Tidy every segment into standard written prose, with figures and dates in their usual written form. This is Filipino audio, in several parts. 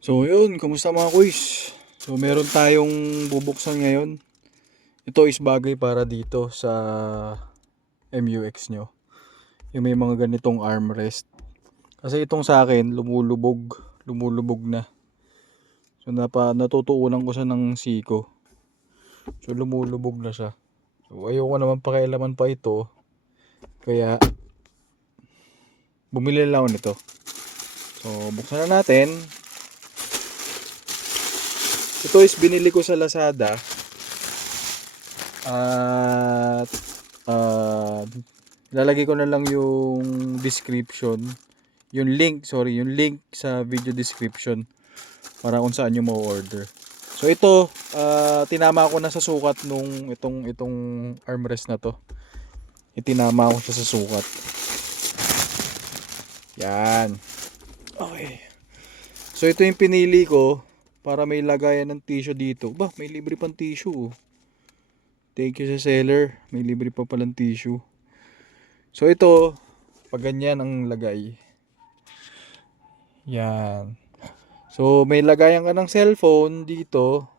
So yun, kumusta mga kuys? So meron tayong bubuksan ngayon. Ito is bagay para dito sa MUX nyo. Yung may mga ganitong armrest. Kasi itong sa akin, lumulubog na. So natutuunan ko siya ng siko. So lumulubog na siya. So ayoko naman pakialaman pa ito. Kaya bumili lang ako nito. So buksan na natin. Ito is binili ko sa Lazada. At lalagay ko na lang yung description, yung link sa video description para kung saan nyo ma-order. So ito, tinama ko na sa sukat nung itong armrest na to. Itinama ko siya sa sukat. Yan. Okay. So ito yung pinili ko para may lagayan ng tissue dito. Ba, may libre pang tissue. Thank you sa seller. May libre pa palang tissue. So ito, pag ganyan ang lagay. Yan. So may lagayan ka ng cellphone dito.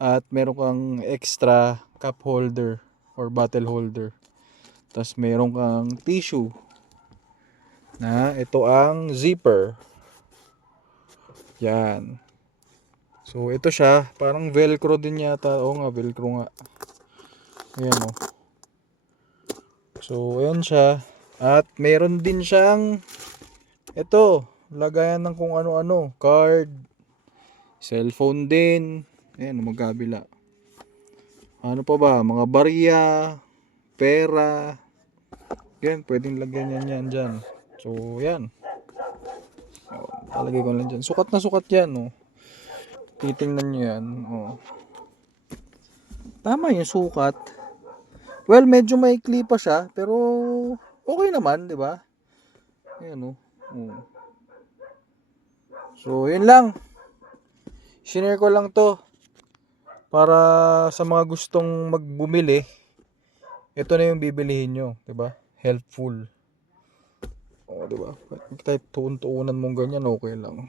At meron kang extra cup holder or bottle holder. Tapos meron kang tissue. Na ito ang zipper. Yan. So ito siya, parang velcro din yata. Oo nga, velcro nga. Ayan o. So ayan siya. At meron din siyang ito, lagayan ng kung ano-ano, card, cellphone din. Ayan, magkabila. Ano pa ba? Mga barya, pera. Yan, pwedeng lagyan yan dyan. So yan. Talagay ko lang dyan. Sukat na sukat yan. Oh. Titingnan nyo yan. Oh. Tama yung sukat. Well, medyo maikli pa siya. Pero okay naman, di ba? Ayan oh. Oh. So, yun lang. Shinare ko lang to. Para sa mga gustong magbumili. Ito na yung bibilihin nyo. Di ba? Helpful. O, di ba? Kahit tuun-tuunan mong ganyan, okay lang.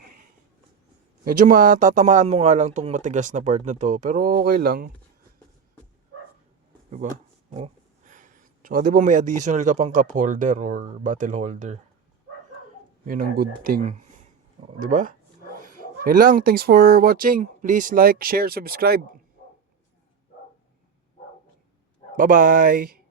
Medyo matatamaan mo nga lang tong matigas na part na to. Pero okay lang. Di ba? Oh. So, di ba may additional ka pang cup holder or bottle holder? Yun ang good thing. O, di ba? Yun lang. Thanks for watching. Please like, share, subscribe. Bye-bye.